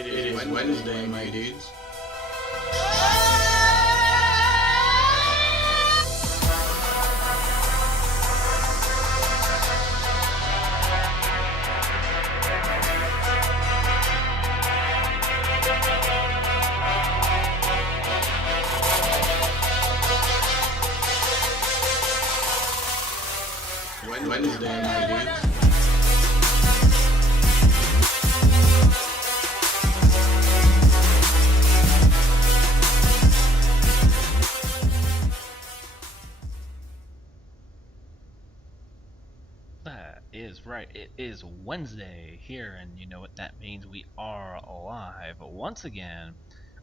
It is Wednesday, my dudes. Wednesday, my dudes. That is right. It is Wednesday here, and you know what that means. We are live once again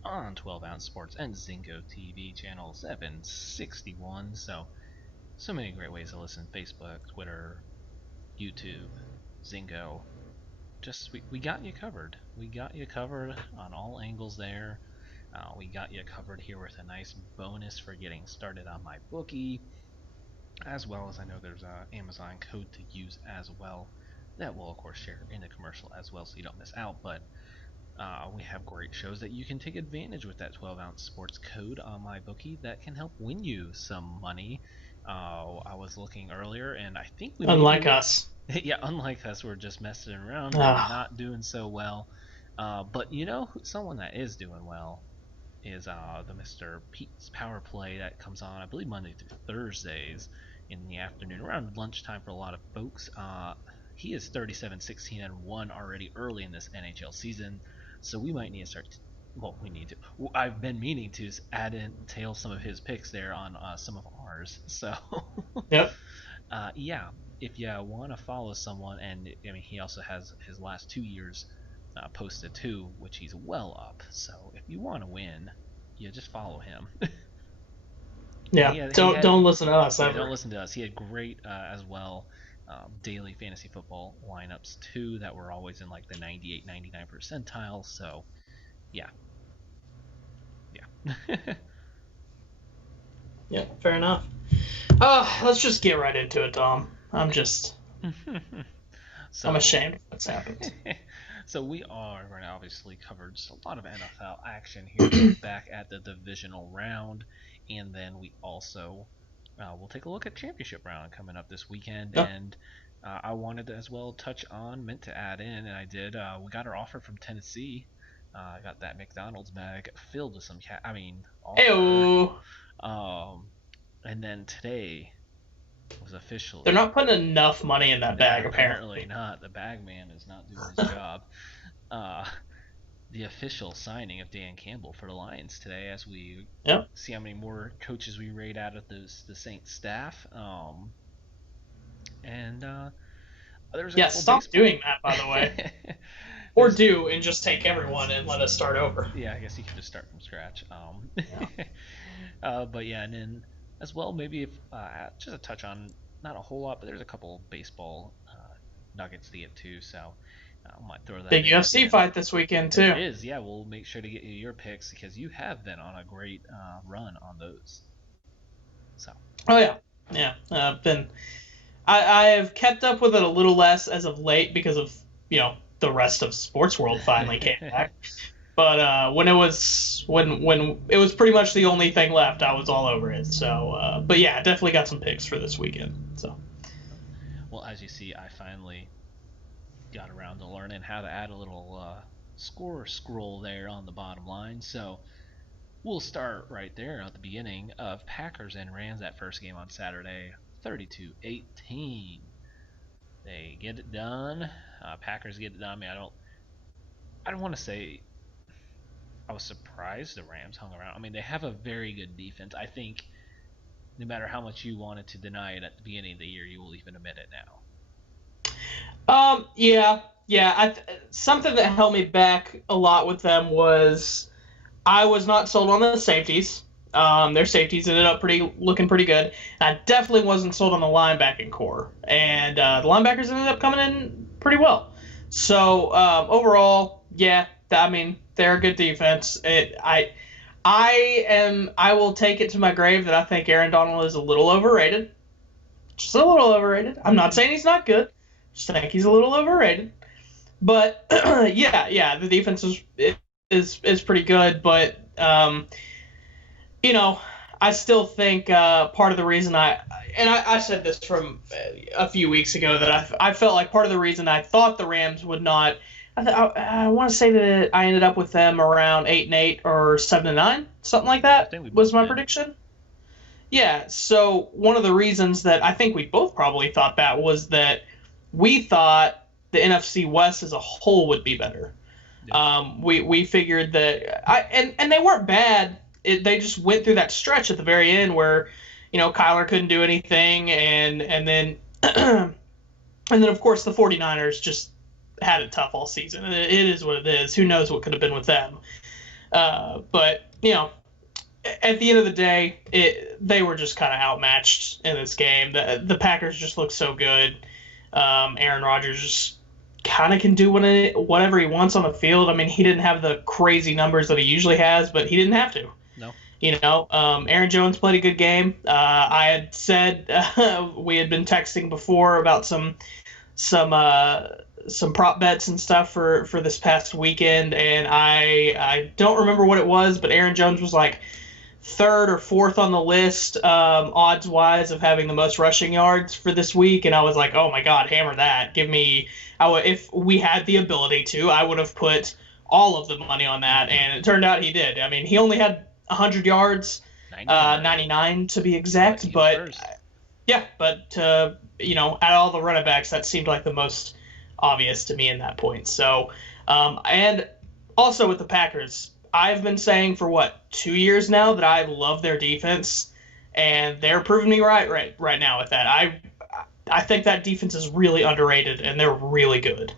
on 12 Ounce Sports and Zingo TV channel 761. So many great ways to listen: Facebook, Twitter, YouTube, Zingo. We got you covered. We got you covered on all angles there. We got you covered here with a nice bonus for getting started on my bookie, as well as I know there's an Amazon code to use as well that we'll of course share in the commercial as well, so you don't miss out. But we have great shows that you can take advantage with that 12 ounce sports code on my bookie that can help win you some money. I was looking earlier, and I think we unlike us. Yeah, unlike us, we're just messing around and not doing so well. But you know, someone that is doing well is the Mr. Pete's Power Play that comes on, I believe, Monday through Thursdays in the afternoon, around lunchtime for a lot of folks. He is 37-16-1 already early in this NHL season, so we might need to start. I've been meaning to add in, tail some of his picks there on some of ours. So, Yep. Yeah, if you want to follow someone, and I mean, he also has his last 2 years posted too, which he's well up. So if you want to win, you just follow him. Yeah, don't listen to us. Yeah, don't listen to us. He had great as well daily fantasy football lineups too that were always in like the 98, 99 percentile. So yeah. Yeah, fair enough. Let's just get right into it, Tom. I'm ashamed of what's happened. So we are going to obviously cover just a lot of NFL action here, back at the divisional round, and then we also we'll take a look at championship round coming up this weekend. Yep. And I wanted to as well meant to add in, and I did. We got our offer from Tennessee. I got that McDonald's bag filled with some and then today was officially. They're not putting enough money in that bag, apparently not. The bag man is not doing his job. The official signing of Dan Campbell for the Lions today, as we see how many more coaches we raid out of the Saints staff. There's stop doing that, by the way. Or and just take everyone and let us start over. Yeah, I guess you could just start from scratch. But yeah, and then as well, maybe if just a touch on, not a whole lot, but there's a couple baseball nuggets to get to, so I might throw that. Big UFC fight this weekend too. It is, yeah. We'll make sure to get you your picks because you have been on a great run on those. So. Oh yeah. I have kept up with it a little less as of late because of the rest of sports world finally came back. But when it was pretty much the only thing left, I was all over it. So, but yeah, definitely got some picks for this weekend. So, well, as you see, I finally got around to learning how to add a little score scroll there on the bottom line. So, we'll start right there at the beginning of Packers and Rams. That first game on Saturday, 32-18. They get it done. Packers get it done. I mean, I don't want to say I was surprised the Rams hung around. I mean, they have a very good defense. I think no matter how much you wanted to deny it at the beginning of the year, you will even admit it now. Yeah. Something that held me back a lot with them was I was not sold on the safeties. Their safeties ended up looking pretty good. I definitely wasn't sold on the linebacking core, and the linebackers ended up coming in pretty well. So overall, yeah, I mean, they're a good defense. I will take it to my grave that I think Aaron Donald is a little overrated. Just a little overrated. I'm not saying he's not good. Just think he's a little overrated. But yeah, the defense is pretty good, but you know, I still think part of the reason I said this from a few weeks ago that I felt like part of the reason I thought the Rams would not. I want to say that I ended up with them around 8-8 or 7-9, something like I that think we was both my did. prediction. Yeah, so one of the reasons that I think we both probably thought that was that we thought the NFC West as a whole would be better. Yeah. We figured that and they weren't bad. They just went through that stretch at the very end where, Kyler couldn't do anything, and then and then of course the 49ers just had it tough all season. It is what it is. Who knows what could have been with them? But at the end of the day, they were just kind of outmatched in this game. The Packers just look so good. Aaron Rodgers just kind of can do whatever he wants on the field. I mean, he didn't have the crazy numbers that he usually has, but he didn't have to. No. Aaron Jones played a good game. I had said we had been texting before about some prop bets and stuff for this past weekend, and I don't remember what it was, but Aaron Jones was like third or fourth on the list, odds wise, of having the most rushing yards for this week, and I was like, oh my god, hammer that! Give me, if we had the ability to, I would have put all of the money on that, and it turned out he did. I mean, he only had 100 yards, 99 to be exact, but yeah, but out of all the running backs, that seemed like the most obvious to me in that point. So, and also with the Packers, I've been saying for 2 years now that I love their defense, and they're proving me right now with that. I think that defense is really underrated, and they're really good.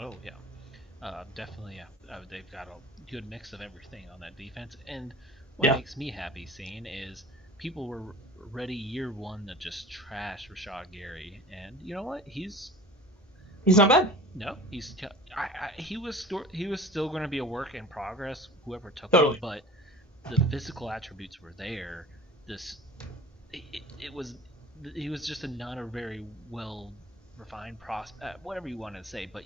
Oh yeah, definitely. Yeah, they've got a good mix of everything on that defense. And what Yeah, makes me happy seeing is people were ready year one to just trash Rashad Gary, and you know what? he's not bad. No, he was still going to be a work in progress, whoever took him, Totally. but the physical attributes were there. This it was he was just not a very well refined prospect, whatever you want to say, but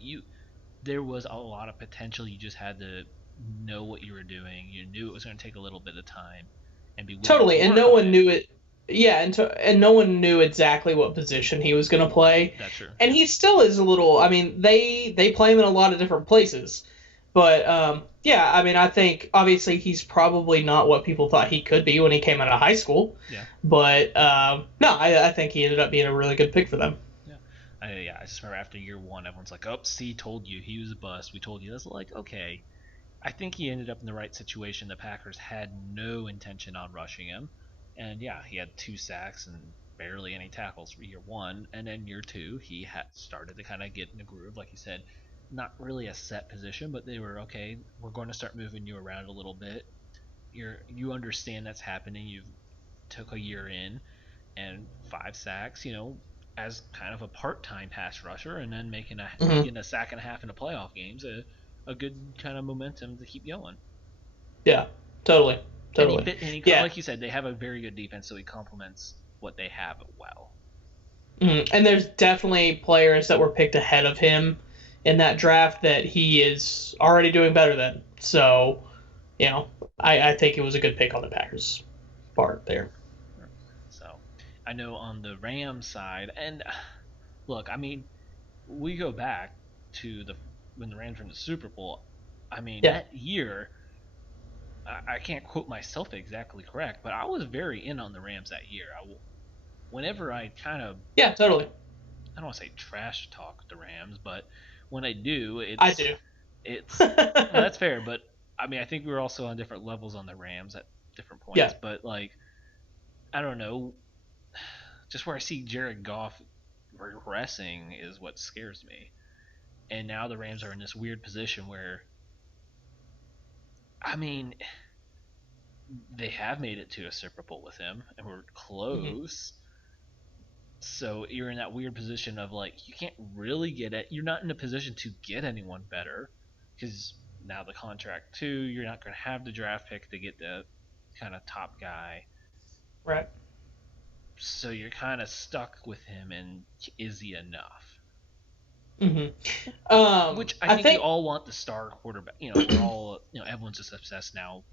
there was a lot of potential. You just had to know what you were doing. You knew it was going to take a little bit of time, and be willing to Totally, and work no on one it. knew it. Yeah, and no one knew exactly what position he was going to play, That's true. and he still is a little. I mean, they play him in a lot of different places, but yeah, I mean, I think obviously he's probably not what people thought he could be when he came out of high school, Yeah, but no, I think he ended up being a really good pick for them. yeah, yeah. I just remember after year one, everyone's like, "Oh, see, told you he was a bust. We told you." That's like, okay. I think he ended up in the right situation. The Packers had no intention on rushing him, and yeah, he had 2 sacks and barely any tackles for year one, and then year two he had started to kind of get in the groove, like you said, not really a set position, but they were okay. We're going to start moving you around a little bit. You understand that's happening. You've took a year in and 5 sacks, as kind of a part-time pass rusher, and then Hmm. getting a sack and a half in the playoff games, a good kind of momentum to keep going. Yeah, totally, And he totally. fit, and Yeah, like you said, they have a very good defense, so he complements what they have well. and there's definitely players that were picked ahead of him in that draft that he is already doing better than. So, you know, I think it was a good pick on the Packers part there. So I know on the Rams side, and look, I mean, we go back to the when the Rams were in the Super Bowl. I mean, Yeah, that year, I can't quote myself exactly correct, but I was very in on the Rams that year. Whenever I kind of, yeah, totally. I don't want to say trash talk the Rams, but when I do, I do. it's no, that's fair. But I mean, I think we were also on different levels on the Rams at different points. Yeah. But like, I don't know, just where I see Jared Goff regressing is what scares me. And now the Rams are in this weird position where, I mean, they have made it to a Super Bowl with him, and we're Hmm. close. So you're in that weird position of like you can't really get it. You're not in a position to get anyone better because now the contract too. You're not going to have the draft pick to get the kind of top guy. Right. So you're kind of stuck with him. And is he enough? Which I I think we think all want the star quarterback. We're all everyone's just obsessed now.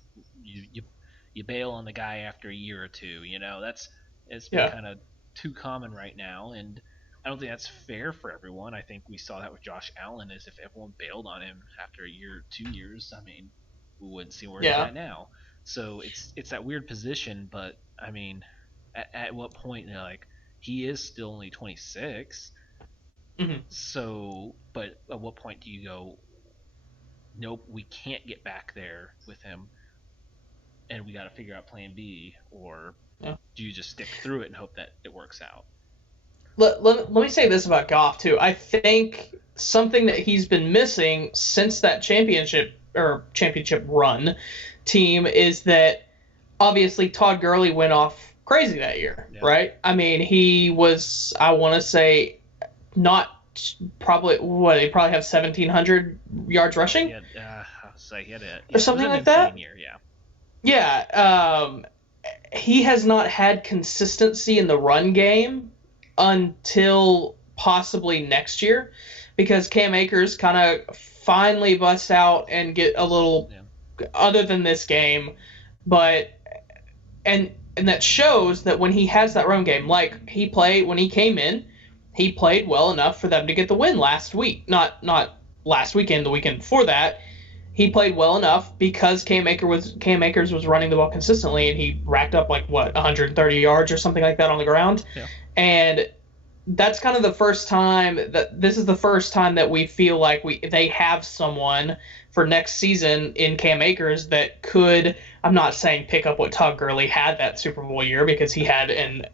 You bail on the guy after a year or two. It's been yeah kind of too common right now, and I don't think that's fair for everyone. I think we saw that with Josh Allen. Is if everyone bailed on him after a year, 2 years, I mean, we wouldn't see where he's yeah. at now. So it's that weird position. But I mean, at what point, like, he is still only 26. hmm So, but at what point do you go, nope, we can't get back there with him, and we got to figure out Plan B, or yeah. do you just stick through it and hope that it works out? Let me say this about Goff too. I think something that he's been missing since that championship run team is that obviously Todd Gurley went off crazy that year, Yeah. right? I mean, he was, I want to say, not probably what he probably have 1,700 yards rushing. He had Or something like that? Year, yeah. Yeah, he has not had consistency in the run game until possibly next year, because Cam Akers kind of finally busts out and get a little, other than this game, but and that shows that when he has that run game, like when he came in, he played well enough for them to get the win last week. Not last weekend, the weekend before that. He played well enough because Cam Akers was running the ball consistently, and he racked up 130 yards or something like that on the ground. Yeah. And that's kind of the first time that we feel like they have someone for next season in Cam Akers that could, I'm not saying pick up what Todd Gurley had that Super Bowl year, because he had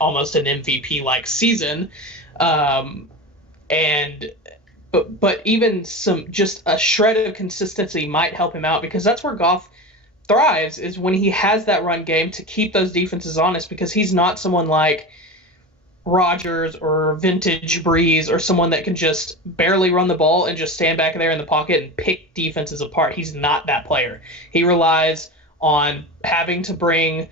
almost an MVP like season. But even just a shred of consistency might help him out, because that's where Goff thrives, is when he has that run game to keep those defenses honest, because he's not someone like Rodgers or vintage Breeze or someone that can just barely run the ball and just stand back there in the pocket and pick defenses apart. He's not that player. He relies on having to bring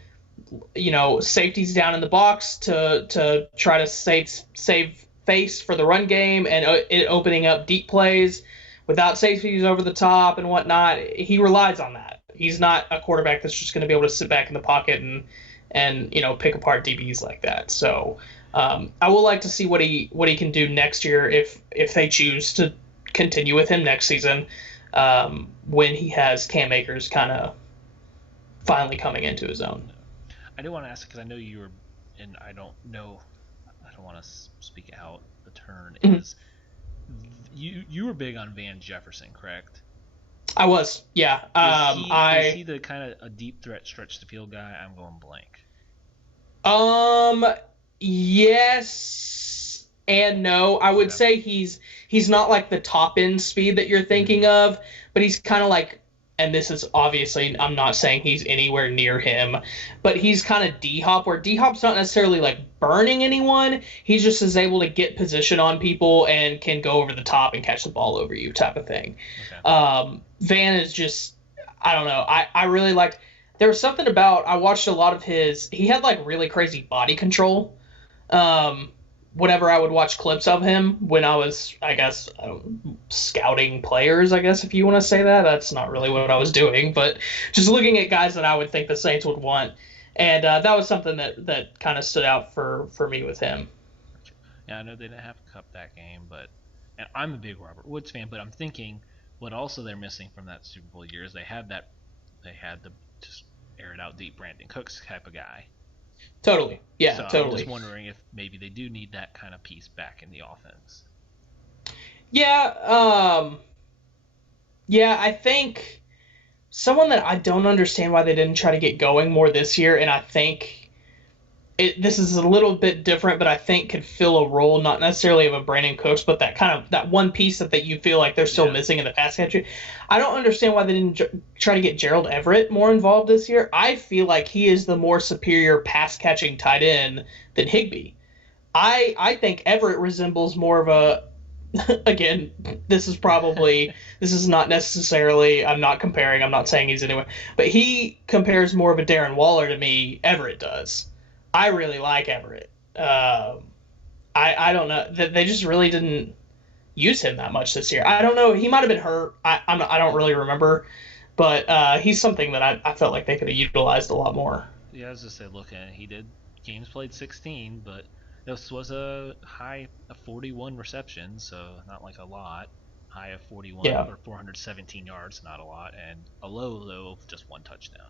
safeties down in the box to try to save face for the run game, and it opening up deep plays without safeties over the top and whatnot. He relies on that. He's not a quarterback that's just going to be able to sit back in the pocket and pick apart DBs like that. So I would like to see what he can do next year if they choose to continue with him next season, when he has Cam Akers kind of finally coming into his own. I do want to ask, because I know you were, and I don't want to speak out the turn, is you were big on Van Jefferson, correct? I was, yeah. Is he the kind of a deep threat stretch the field guy? I'm going blank. Yes and no. I would say he's not like the top end speed that you're thinking of, but he's kind of like, and this is obviously, I'm not saying he's anywhere near him, but he's kind of D-Hop, where D-Hop's not necessarily like burning anyone. He just is able to get position on people and can go over the top and catch the ball over you, type of thing. Okay. Van is just, I don't know. I really liked, there was something about, I watched a lot of he had like really crazy body control. Whenever I would watch clips of him when I was, I guess, scouting players, I guess, if you want to say that. That's not really what I was doing, but just looking at guys that I would think the Saints would want. And that was something that kind of stood out for me with him. Yeah, I know they didn't have Cup that game, and I'm a big Robert Woods fan, but I'm thinking what also they're missing from that Super Bowl year is they had the just air it out deep Brandon Cooks type of guy. Totally. Yeah, so totally. I'm just wondering if maybe they do need that kind of piece back in the offense. Yeah, I think someone that I don't understand why they didn't try to get going more this year, and I think this is a little bit different, but I think could fill a role, not necessarily of a Brandon Cooks, but that one piece that you feel like they're still missing in the pass catcher. I don't understand why they didn't try to get Gerald Everett more involved this year. I feel like he is the more superior pass catching tight end than Higbee. I think Everett resembles more of a, again, this is not necessarily, I'm not comparing, I'm not saying he's anywhere, but he compares more of a Darren Waller to me, Everett does. I really like Everett. I don't know. They just really didn't use him that much this year. I don't know. He might have been hurt. I don't really remember, but he's something that I felt like they could have utilized a lot more. Yeah, I was just say, look, he did games played 16, but this was a high of 41 receptions, so not like a lot. High of 41 or 417 yards, not a lot, and a low of just 1 touchdown.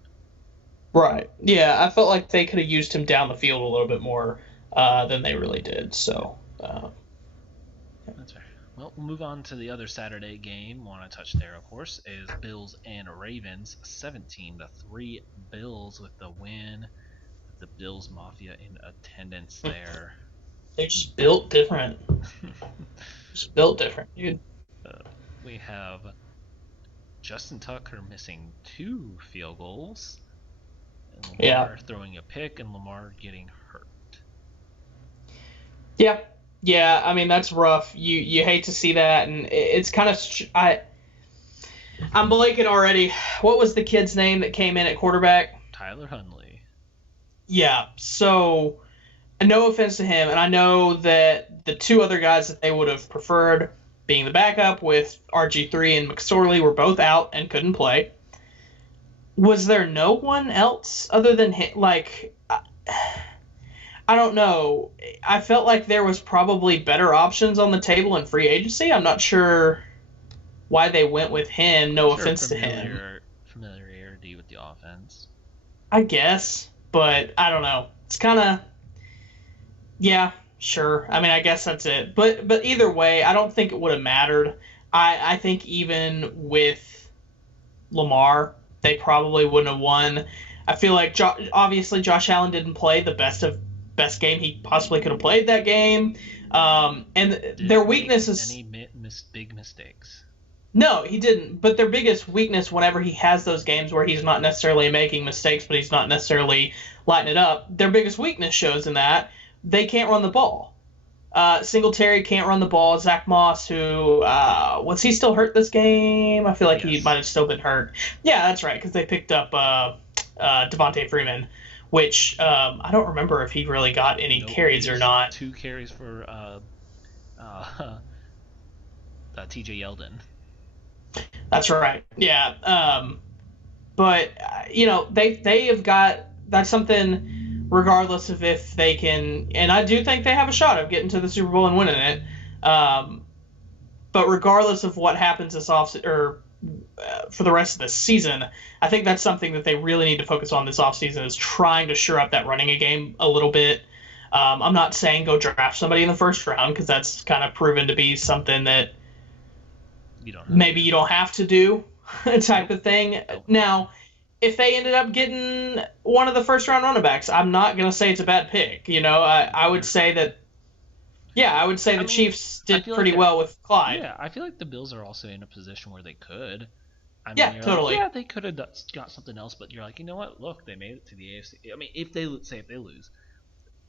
Right. Yeah, I felt like they could have used him down the field a little bit more than they really did. So. That's fair. Well, we'll move on to the other Saturday game. Want to touch there, of course, is Bills and Ravens. 17-3 Bills with the win. The Bills Mafia in attendance there. They're just built different. Just built different, dude. We have Justin Tucker missing 2 field goals. And Lamar throwing a pick and Lamar getting hurt. Yeah. Yeah, I mean, that's rough. You hate to see that, and it's kind of... I'm blanking already. What was the kid's name that came in at quarterback? Tyler Huntley. Yeah, so no offense to him, and I know that the 2 other guys that they would have preferred being the backup with RG3 and McSorley were both out and couldn't play. Was there no one else other than him? Like, I don't know. I felt like there was probably better options on the table in free agency. I'm not sure why they went with him. No offense to him. Familiarity with the offense. I guess, but I don't know. It's kind of... Yeah, sure. I mean, I guess that's it. But either way, I don't think it would have mattered. I think even with Lamar, they probably wouldn't have won. I feel like obviously Josh Allen didn't play the best game he possibly could have played that game. And their weakness is... Any big mistakes? No, he didn't. But their biggest weakness whenever he has those games where he's not necessarily making mistakes, but he's not necessarily lighting it up, their biggest weakness shows in that they can't run the ball. Singletary can't run the ball. Zach Moss, who was he still hurt this game? I feel like he might have still been hurt. Yeah, that's right, because they picked up Devontae Freeman, which I don't remember if he really got any carries or not. 2 carries for TJ Yeldon. That's right. Yeah. But they have got, that's something. Regardless of if they can, and I do think they have a shot of getting to the Super Bowl and winning it. But regardless of what happens this for the rest of the season, I think that's something that they really need to focus on this offseason is trying to shore up that running game a little bit. I'm not saying go draft somebody in the first round because that's kind of proven to be something that you don't have to do type of thing. Now, if they ended up getting one of the first-round running backs, I'm not going to say it's a bad pick. I would say that, the Chiefs did pretty well with Clyde. Yeah, I feel like the Bills are also in a position where they could. Totally. They could have got something else, but you're like, you know what? Look, they made it to the AFC. I mean, if they lose,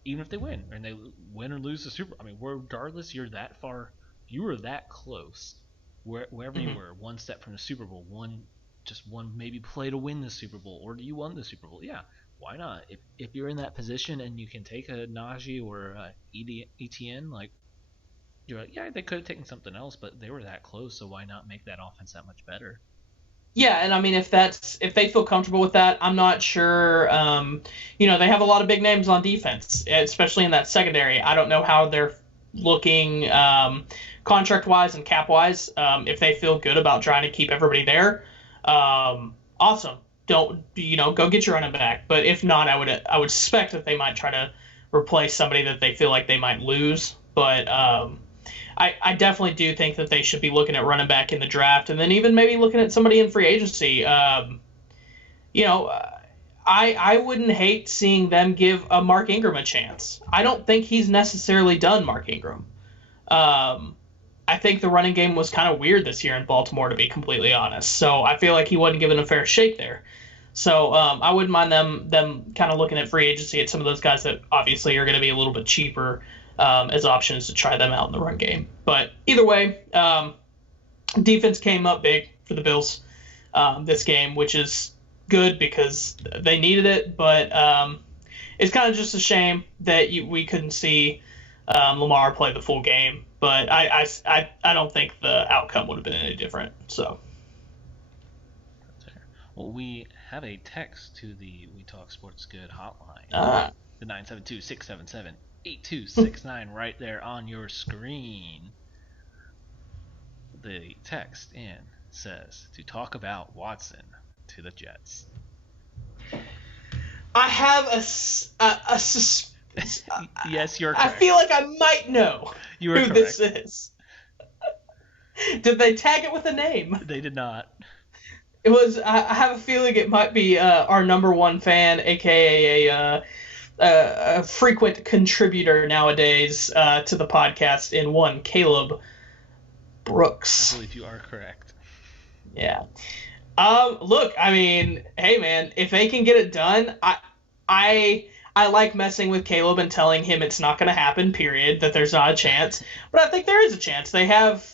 even if they win, and they win or lose the Super Bowl, I mean, regardless, you were that close, wherever you were, one step from the Super Bowl, one maybe play to win the Super Bowl, or you won the Super Bowl. Yeah, why not? If you're in that position and you can take a Najee or a ETN, like you're like, yeah, they could have taken something else, but they were that close, so why not make that offense that much better? Yeah, and I mean, if they feel comfortable with that, I'm not sure. They have a lot of big names on defense, especially in that secondary. I don't know how they're looking contract-wise and cap-wise. If they feel good about trying to keep everybody there. Awesome. Don't go get your running back. But if not, I would suspect that they might try to replace somebody that they feel like they might lose. But I definitely do think that they should be looking at running back in the draft, and then even maybe looking at somebody in free agency. I wouldn't hate seeing them give a Mark Ingram a chance. I don't think he's necessarily done Mark Ingram. I think the running game was kind of weird this year in Baltimore, to be completely honest. So I feel like he wasn't given a fair shake there. So I wouldn't mind them kind of looking at free agency at some of those guys that obviously are going to be a little bit cheaper as options to try them out in the run game. But either way, defense came up big for the Bills this game, which is good because they needed it. But it's kind of just a shame that we couldn't see Lamar play the full game. But I don't think the outcome would have been any different. So That's fair. Well, we have a text to the We Talk Sports Good hotline. ah, The 972-677-8269 right there on your screen. The text in says to talk about Watson to the Jets. I have Yes, you're I correct. feel like I might know You were who correct. this is. Did they tag it with a name? They did not. It was. I have a feeling it might be our number one fan, aka a frequent contributor nowadays to the podcast. In one, Caleb I Brooks. believe you are correct. Yeah. Look, I mean, hey man, if they can get it done, I like messing with Caleb and telling him it's not going to happen. Period. That there's not a chance, but I think there is a chance. They have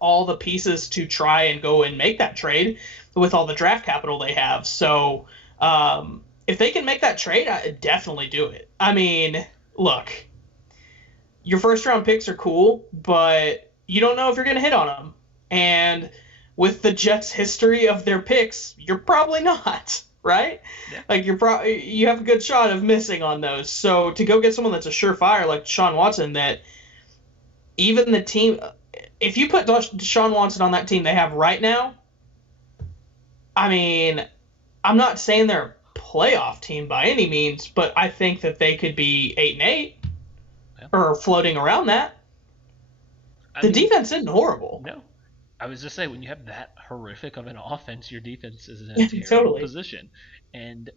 all the pieces to try and go and make that trade with all the draft capital they have. So, if they can make that trade, I'd definitely do it. I mean, look, your first round picks are cool, but you don't know if you're going to hit on them. And with the Jets' history of their picks, you're probably not, right? Yeah. Like you have a good shot of missing on those. So to go get someone that's a surefire like Deshaun Watson, that even the team, if you put Deshaun Watson on that team they have right now, I mean, I'm not saying they're a playoff team by any means, but I think that they could be 8-8 or floating around that. The defense isn't horrible. No. I was just saying, when you have that horrific of an offense, your defense is in a terrible position. And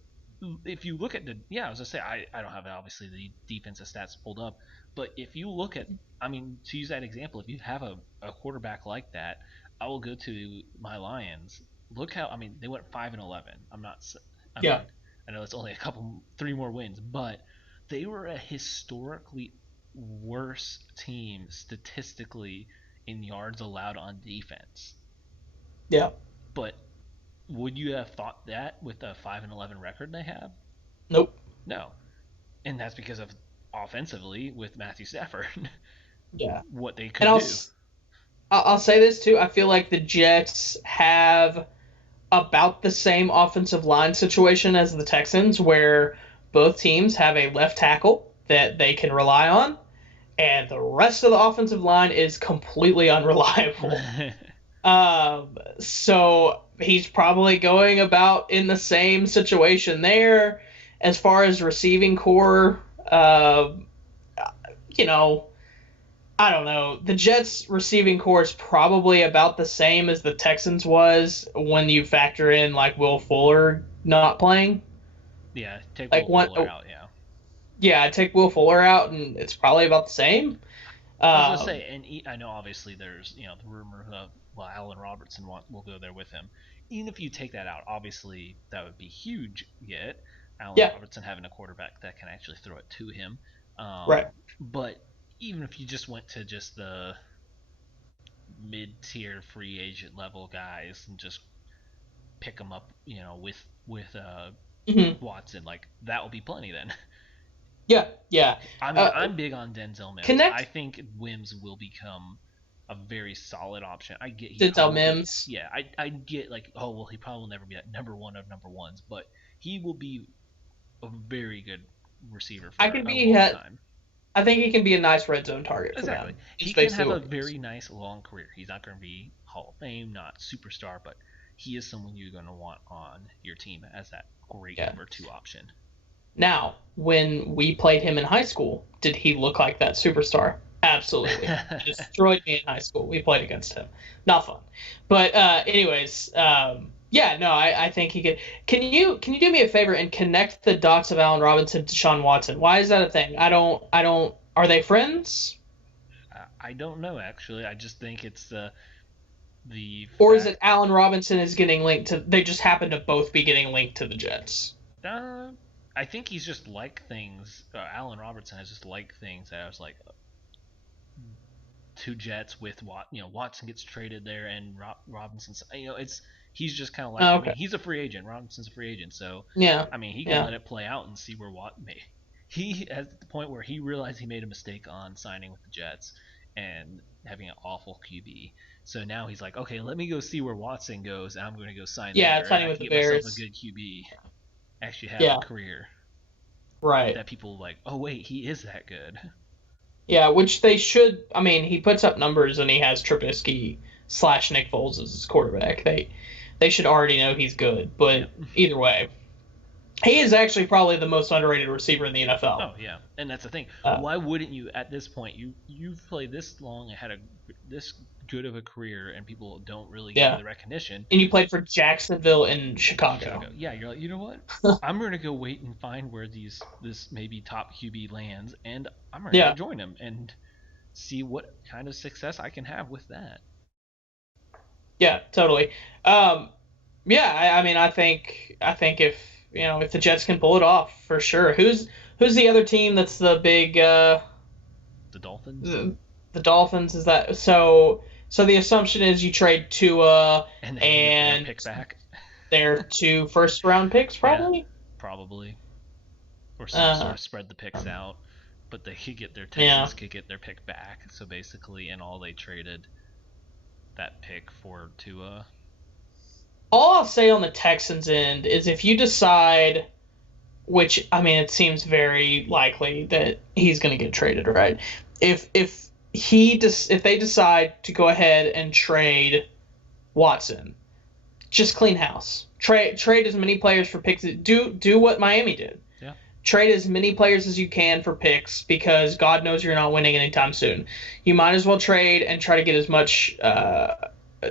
if you look at I was going to say, I don't have obviously the defensive stats pulled up, but if you look at, I mean, to use that example, if you have a quarterback like that, I will go to my Lions. Look how, I mean, they went 5-11. I mean, I know it's only 3 more wins, but they were a historically worse team statistically in yards allowed on defense. Yeah. But would you have thought that with the 5-11 record they have? Nope. No. And that's because of offensively with Matthew Stafford. Yeah. What they could do. I'll say this too. I feel like the Jets have about the same offensive line situation as the Texans, where both teams have a left tackle that they can rely on, and the rest of the offensive line is completely unreliable. So he's probably going about in the same situation there. As far as receiving core, I don't know. The Jets' receiving core is probably about the same as the Texans was when you factor in like Will Fuller not playing. Yeah, take Will Fuller out. Yeah. Yeah, take Will Fuller out, and it's probably about the same. I was gonna say, and I know obviously there's the rumor of Allen Robertson will go there with him. Even if you take that out, obviously that would be huge. Yet Allen Robertson having a quarterback that can actually throw it to him. Right. But even if you just went to just the mid-tier free agent level guys and just pick them up, with Watson, like that will be plenty then. Yeah. I mean, I'm big on Denzel Mims. I think Wims will become a very solid option. I get Denzel Mims. Yeah, I get he probably will never be that number one of number ones, but he will be a very good receiver for a long time. I think he can be a nice red zone target. Exactly. He can have a very nice long career. He's not going to be Hall of Fame, not superstar, but he is someone you're going to want on your team as that great number 2 option. Now, when we played him in high school, did he look like that superstar? Absolutely. He destroyed me in high school. We played against him. Not fun. But anyways, I think he could. Can you do me a favor and connect the dots of Allen Robinson to Deshaun Watson? Why is that a thing? I don't. Are they friends? I don't know actually. I just think it's the. Or is it Allen Robinson is getting linked to? They just happen to both be getting linked to the Jets. I think he's just like things. Allen Robertson has just like things that I was like. 2 Jets with Watson gets traded there and Robinson's. He's just kind of like. I mean, he's a free agent. Robinson's a free agent, so yeah. I mean, he can let it play out and see where he at the point where he realized he made a mistake on signing with the Jets and having an awful QB. So now he's like, okay, let me go see where Watson goes, and I'm going to go sign there, and signing I with can the get myself a Bears. good QB, actually have Yeah. a career Right. that people like. Oh wait, he is that good. Yeah, which they should. I mean, he puts up numbers and he has Trubisky / Nick Foles as his quarterback. They should already know he's good. But Yep. either way, he is actually probably the most underrated receiver in the NFL. Oh yeah, and that's the thing. Why wouldn't you at this point? You've played this long and had this good of a career, and people don't really give you the recognition. And you played for Jacksonville and Chicago. Yeah, you're like, you know what? I'm gonna go wait and find where this maybe top QB lands, and I'm gonna go join him and see what kind of success I can have with that. Yeah, totally. Yeah, I mean, I think if the Jets can pull it off, for sure. Who's the other team that's the big? The Dolphins. The Dolphins, is that so? So the assumption is you trade Tua and pick back. Their 2 first-round picks, probably. Yeah, probably. Or some sort of spread the picks out, but they could get their Texans could get their pick back. So basically, in all they traded that pick for Tua. All I'll say on the Texans end is if you decide, which I mean it seems very likely that he's going to get traded, right? If they decide to go ahead and trade Watson, just clean house. Trade as many players for picks. Do what Miami did. Yeah. Trade as many players as you can for picks because God knows you're not winning anytime soon. You might as well trade and try to get as much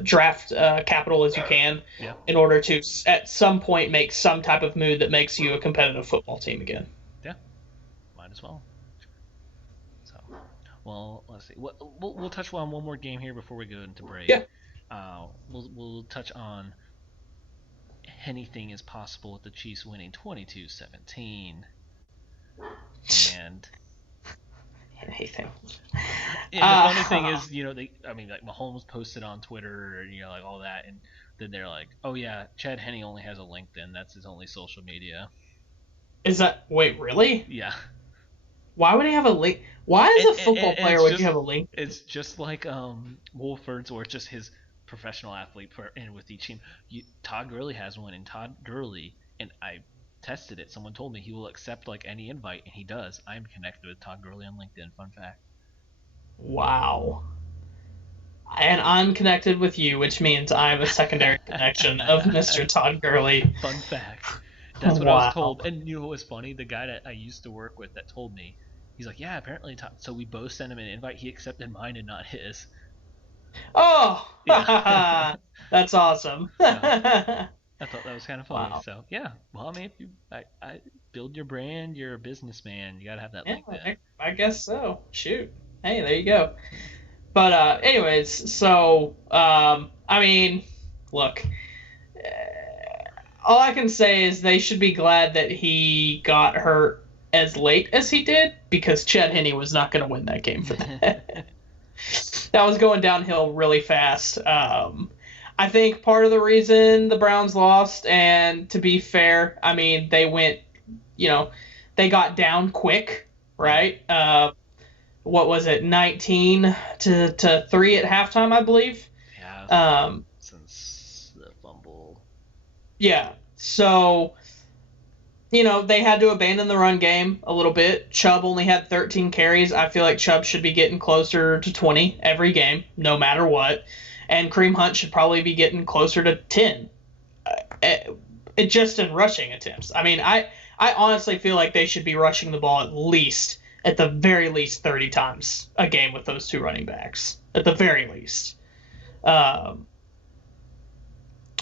draft capital as you can in order to at some point make some type of move that makes you a competitive football team again. Yeah, might as well. So, well, let's see. We'll touch on one more game here before we go into break. Yeah. We'll touch on anything is possible with the Chiefs winning 22-17. And anything. And the funny thing is, like Mahomes posted on Twitter, like all that, and then they're like, "Oh yeah, Chad Henne only has a LinkedIn. That's his only social media." Is that wait really? Yeah. Why would he have a link? Why as a football player would you have a link? It's just like Wolford's, or just his professional athlete and with each team. Todd Gurley has one, and Todd Gurley, and I tested it. Someone told me he will accept like any invite, and he does. I'm connected with Todd Gurley on LinkedIn. Fun fact. Wow. And I'm connected with you, which means I have a secondary connection of Mr. Todd Gurley. Fun fact. That's what I was told. And you know what was funny? The guy that I used to work with that told me, he's like, yeah, apparently Todd. So we both sent him an invite. He accepted mine and not his. Oh, yeah. That's awesome. I thought that was kind of funny. Wow. So yeah, well, I mean, if I build your brand, you're a businessman. You gotta have that LinkedIn. I guess so. Shoot. Hey, there you go. But anyways, so I mean, look, all I can say is they should be glad that he got hurt as late as he did, because Chad Henne was not going to win that game for them. That was going downhill really fast. I think part of the reason the Browns lost, and to be fair, I mean, they went, they got down quick, right? What was it, 19-3 at halftime, I believe? Yeah, since the fumble. Yeah, so, they had to abandon the run game a little bit. Chubb only had 13 carries. I feel like Chubb should be getting closer to 20 every game, no matter what. And Kareem Hunt should probably be getting closer to 10, just in rushing attempts. I mean, I honestly feel like they should be rushing the ball at the very least 30 times a game with those two running backs, at the very least.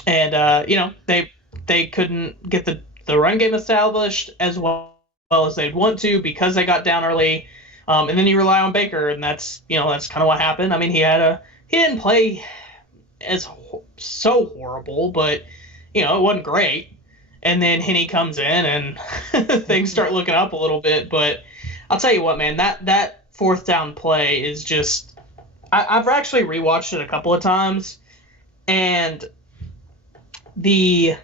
They couldn't get the run game established as well as they'd want to because they got down early. And then you rely on Baker, and that's kind of what happened. I mean, he didn't play as so horrible, but it wasn't great. And then Henne comes in and things start looking up a little bit. But I'll tell you what, man, that fourth down play is just I've actually rewatched it a couple of times, and the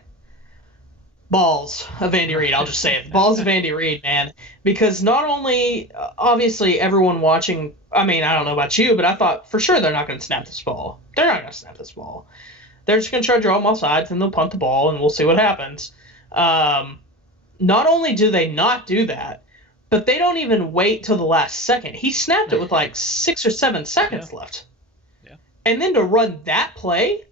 balls of Andy Reid. I'll just say it. Balls of Andy Reid, man. Because not only, obviously, everyone watching, I mean, I don't know about you, but I thought for sure they're not going to snap this ball. They're not going to snap this ball. They're just going to try to draw them off sides, and they'll punt the ball, and we'll see what happens. Not only do they not do that, but they don't even wait till the last second. He snapped it with like 6 or 7 seconds left. Yeah. And then to run that play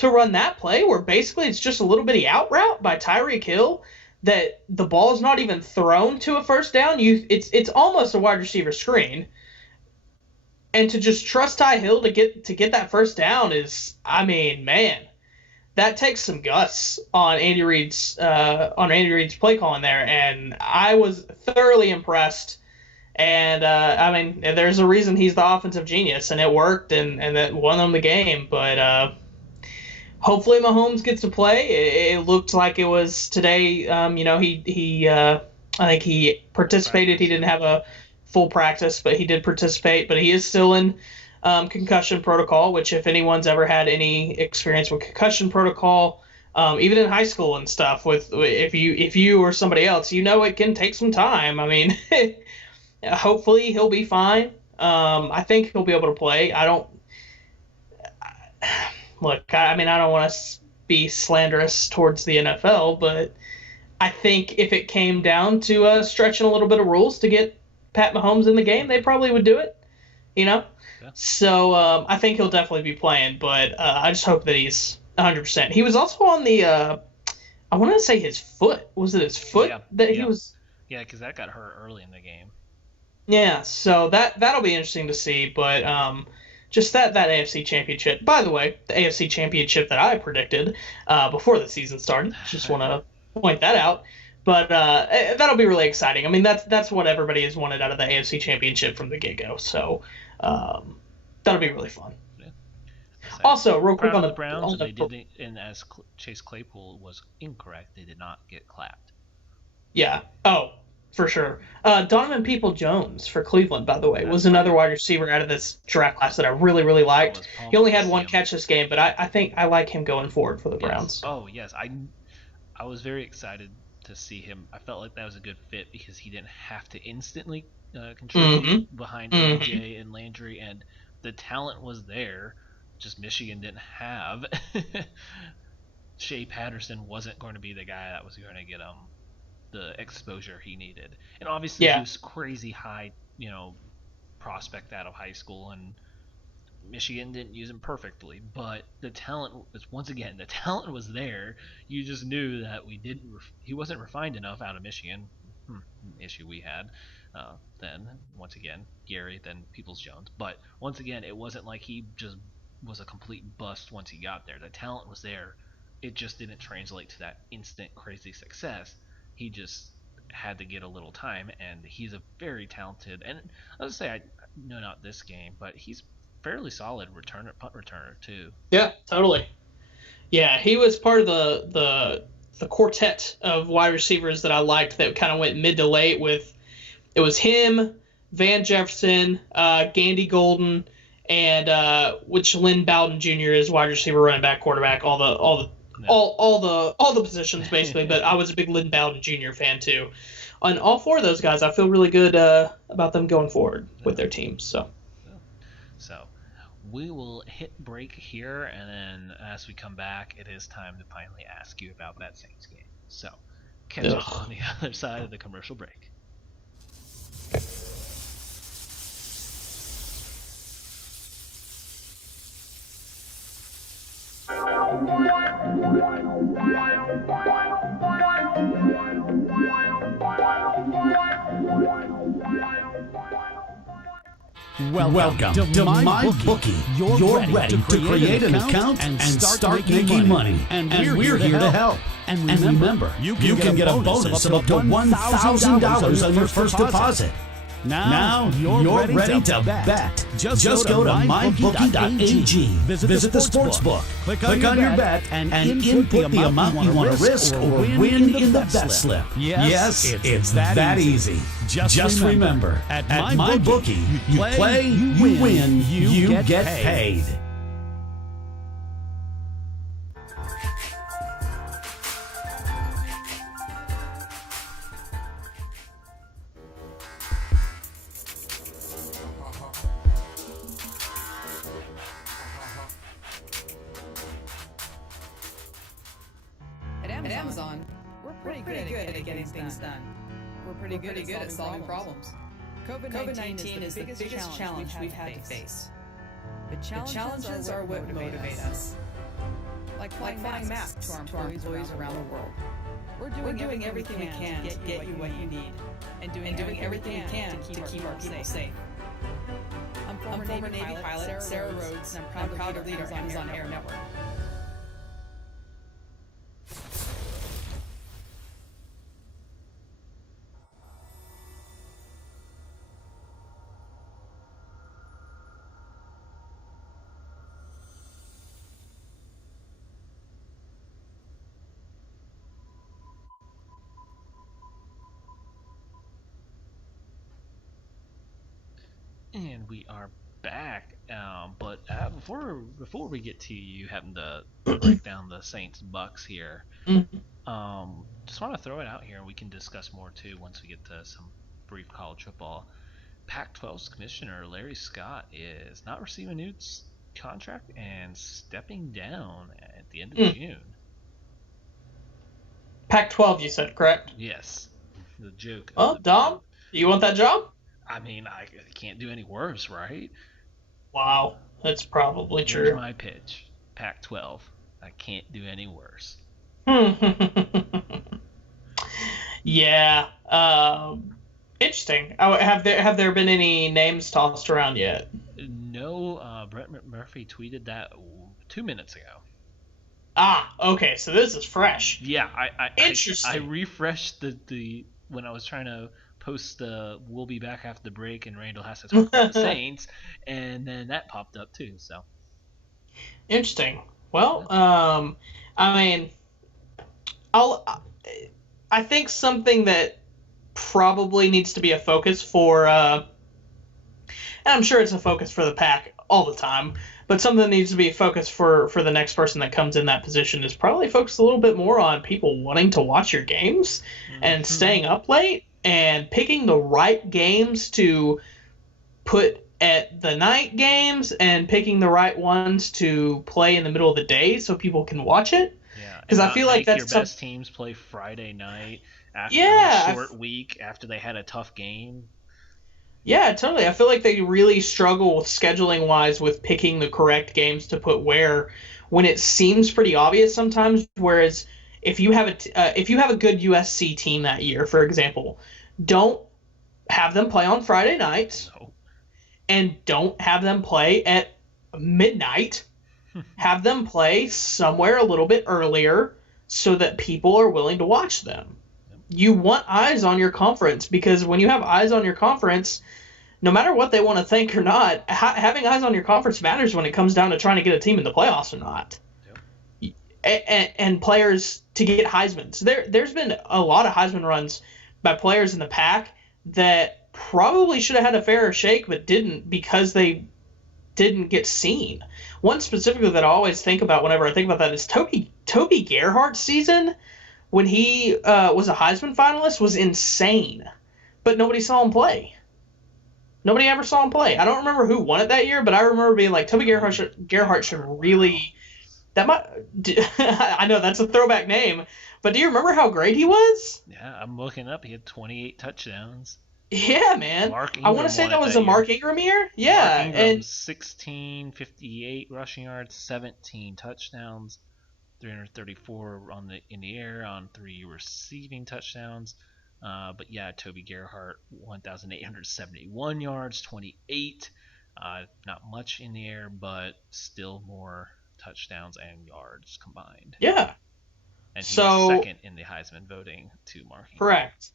where basically it's just a little bitty out route by Tyreek Hill that the ball's not even thrown to a first down. It's almost a wide receiver screen. And to just trust Ty Hill to get that first down is, I mean, man, that takes some guts on Andy Reid's play calling there, and I was thoroughly impressed. And I mean, there's a reason he's the offensive genius, and it worked, and that won them the game. But hopefully Mahomes gets to play. It looked like it was today. I think he participated. He didn't have a full practice, but he did participate. But he is still in concussion protocol, which if anyone's ever had any experience with concussion protocol, even in high school and stuff, if you or somebody else, it can take some time. I mean, hopefully he'll be fine. I think he'll be able to play. I don't want to be slanderous towards the NFL, but I think if it came down to stretching a little bit of rules to get Pat Mahomes in the game, they probably would do it, Yeah. So I think he'll definitely be playing, but I just hope that he's 100%. He was also on the, I want to say his foot. Was it his foot he was? Yeah, because that got hurt early in the game. Yeah, so that'll be interesting to see, but just that AFC Championship. By the way, the AFC Championship that I predicted before the season started. Just want to point that out. But that'll be really exciting. I mean, that's what everybody has wanted out of the AFC Championship from the get-go. So that'll be really fun. Yeah. Also, real quick on the Browns, they did, and as Chase Claypool was incorrect, they did not get clapped. Yeah. Oh, for sure. Donovan Peoples-Jones for Cleveland, by the way, was another wide receiver out of this draft class that I really, really liked. He only had one catch this game, but I think I like him going forward for the Browns. Oh, yes. I was very excited to see him. I felt like that was a good fit because he didn't have to instantly contribute behind AJ and Landry, and the talent was there. Just Michigan didn't have. Shea Patterson wasn't going to be the guy that was going to get the exposure he needed, and obviously he was crazy high, prospect out of high school, and Michigan didn't use him perfectly, but the talent was there. You just knew that he wasn't refined enough out of Michigan. Issue we had then, once again, Gary, then Peoples-Jones. But once again, it wasn't like he just was a complete bust once he got there. The talent was there. It just didn't translate to that instant crazy success. He just had to get a little time, and he's a very talented, and I would say, not this game, but he's fairly solid punt returner too. Yeah, totally. Yeah, he was part of the quartet of wide receivers that I liked that kind of went mid to late with. It was him, Van Jefferson, Gandy Golden, and which Lynn Bowden Jr. is wide receiver, running back, quarterback, all the positions basically. But I was a big Lynn Bowden Jr. fan too. On all four of those guys, I feel really good about them going forward with their teams. So we will hit break here, and then as we come back, it is time to finally ask you about that Saints game. So catch us on the other side of the commercial break. Welcome to MyBookie. You're ready to create an account and start making money. And we're here to help. And remember, you can get a bonus of up to $1,000 on your first deposit. Now you're ready to bet. Just go to mybookie.ag. Visit the sportsbook. Click on your bet and input the amount you want to risk or win in the bet slip. Yes, it's that easy. Just remember, at MyBookie, you play, you win, you get paid. Amazon, we're pretty good at getting things done. We're pretty good at solving problems. COVID-19 is the biggest challenge we've had to face. The challenges are what motivate us. Like flying masks to our employees around the world. We're doing everything we can to get you what you need. And doing everything we can to keep our people safe. I'm former Navy pilot Sarah Rhodes, and I'm proud to lead our Amazon Air Network. And we are back. But before we get to you having to break down the Saints Bucks here, just want to throw it out here, and we can discuss more too once we get to some brief college football. Pac-12's commissioner Larry Scott is not receiving a new contract and stepping down at the end of June. Pac-12, you said, correct? Yes, the joke. Well, Dom, do you want that job? I mean, I can't do any worse, right? Wow, that's probably true. Here's my pitch. Pac-12. I can't do any worse. Yeah. Interesting. Have there been any names tossed around yet? No. Brett Murphy tweeted that 2 minutes ago. Ah, okay. So this is fresh. Yeah, Interesting. I refreshed the when I was trying to post the "We'll be back after the break" and Randall has to talk about the Saints, and then that popped up too. So interesting. Well, I mean, I think something that probably needs to be a focus for, and I'm sure it's a focus for the Pack all the time, but something that needs to be a focus for the next person that comes in that position is probably focus a little bit more on people wanting to watch your games and staying up late and picking the right games to put at the night games and picking the right ones to play in the middle of the day so people can watch it. Yeah, because I feel like that's your best teams play Friday night after a short week after they had a tough game. Yeah, totally. I feel like they really struggle with scheduling wise with picking the correct games to put where, when it seems pretty obvious sometimes. Whereas if you have a good USC team that year, for example, don't have them play on Friday nights, and don't have them play at midnight. Have them play somewhere a little bit earlier so that people are willing to watch them. You want eyes on your conference, because when you have eyes on your conference, no matter what they want to think or not, having eyes on your conference matters when it comes down to trying to get a team in the playoffs or not. Yep. And players to get Heismans. There's been a lot of Heisman runs by players in the Pack that probably should have had a fairer shake but didn't, because they didn't get seen. One specifically that I always think about whenever I think about that is Toby Gerhardt's season when he was a Heisman finalist was insane, but nobody saw him play. Nobody ever saw him play. I don't remember who won it that year, but I remember being like, Toby Gerhardt should really... That might... I know, that's a throwback name, but do you remember how great he was? Yeah, I'm looking up. He had 28 touchdowns. Yeah, man. I want to say that was a Mark Ingram year. Yeah. Mark Ingram, 1658 rushing yards, 17 touchdowns, 334 in the air on 3 receiving touchdowns. But yeah, Toby Gerhardt, 1,871 yards, 28. Not much in the air, but still more touchdowns and yards combined. Yeah. And he was second in the Heisman voting to Mark Ingram. Correct.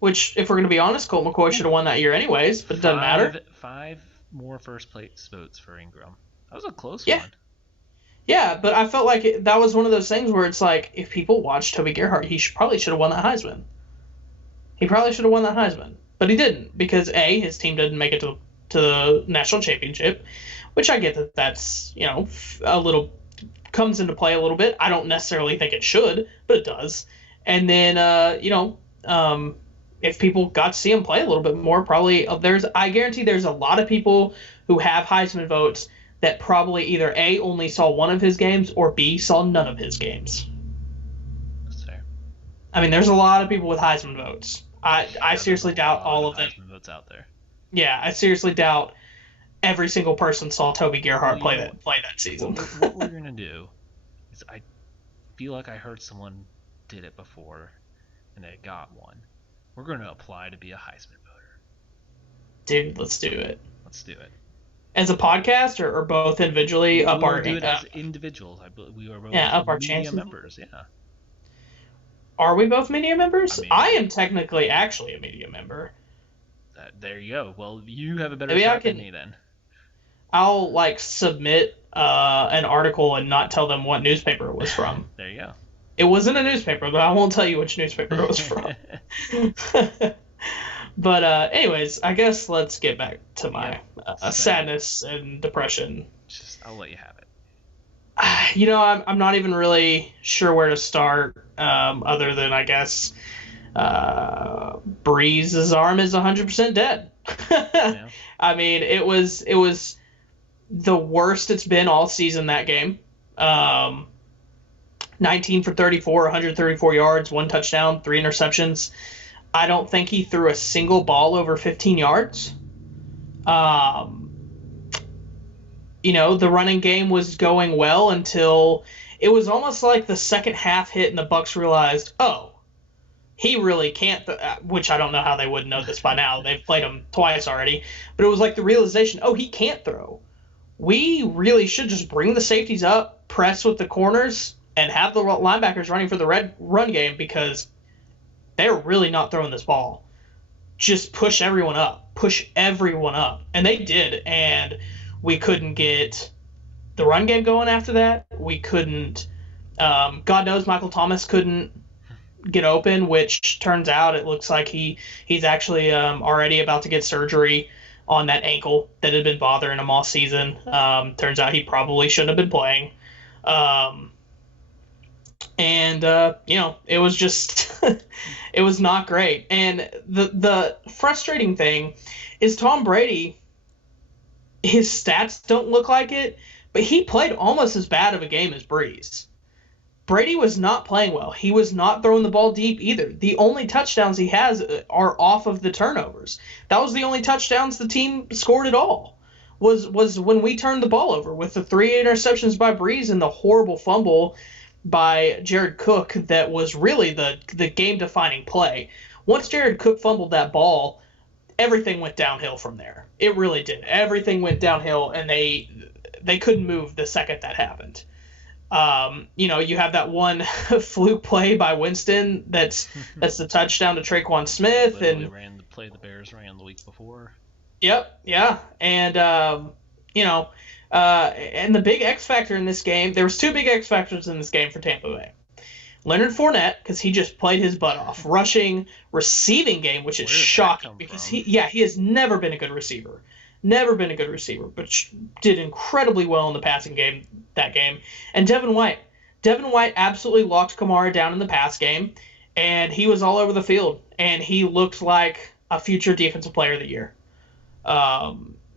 Which, if we're going to be honest, Colt McCoy should have won that year anyways, but it doesn't matter. 5 more first place votes for Ingram. That was a close one. Yeah, but I felt like that was one of those things where it's like, if people watch Toby Gerhardt, he probably should have won that Heisman. He probably should have won that Heisman. But he didn't, because A, his team didn't make it to the national championship, which I get that that's, a little, comes into play a little bit. I don't necessarily think it should, but it does. And then, if people got to see him play a little bit more, probably I guarantee there's a lot of people who have Heisman votes that probably either A, only saw one of his games, or B, saw none of his games. That's fair. I mean, there's a lot of people with Heisman votes. I seriously doubt all of them. Heisman votes out there. Yeah, I seriously doubt every single person saw Toby Gerhart play that season. What we're gonna do is, I feel like I heard someone did it before, and they got one. We're gonna apply to be a Heisman voter. Dude, let's do it. Let's do it. As a podcast or both individually up our do it as individuals. We are both up our media chances. members. Yeah. Are we both media members? I mean, I am technically actually a media member. There you go. Well, you have a better Maybe shot than me then. I'll submit an article and not tell them what newspaper it was from. There you go. It wasn't a newspaper, but I won't tell you which newspaper it was from. But anyways, I guess let's get back to my sadness and depression. I'll let you have it. I'm not even really sure where to start, other than I guess Breeze's arm is 100% dead. Yeah. I mean, it was the worst it's been all season, that game. 19 for 34, 134 yards, 1 touchdown, 3 interceptions. I don't think he threw a single ball over 15 yards. The running game was going well until it was almost like the second half hit and the Bucs realized, oh, he really can't, which I don't know how they wouldn't know this by now. They've played him twice already. But it was like the realization, oh, he can't throw. We really should just bring the safeties up, press with the corners, and have the linebackers running for the run game, because they're really not throwing this ball. Just push everyone up. And they did, and we couldn't get the run game going after that. We couldn't, God knows Michael Thomas couldn't get open, which turns out it looks like he's actually already about to get surgery on that ankle that had been bothering him all season. Turns out he probably shouldn't have been playing. It was just, it was not great. And the frustrating thing is Tom Brady, his stats don't look like it, but he played almost as bad of a game as Breeze. Brady was not playing well. He was not throwing the ball deep either. The only touchdowns he has are off of the turnovers. That was the only touchdowns the team scored at all, was when we turned the ball over, with the 3 interceptions by Breeze and the horrible fumble by Jared Cook that was really the game-defining play. Once Jared Cook fumbled that ball, everything went downhill from there. It really did. Everything went downhill, and they couldn't move the second that happened. You have that one fluke play by Winston that's the touchdown to Traquan Smith. Literally and ran the play the Bears ran the week before. Yep, yeah. And, and the big X factor in this game, there was 2 big X factors in this game for Tampa Bay. Leonard Fournette, because he just played his butt off. Receiving game, which is shocking, because he has never been a good receiver. But did incredibly well in the passing game that game. And Devin White. Devin White absolutely locked Kamara down in the pass game, and he was all over the field, and he looked like a future defensive player of the year.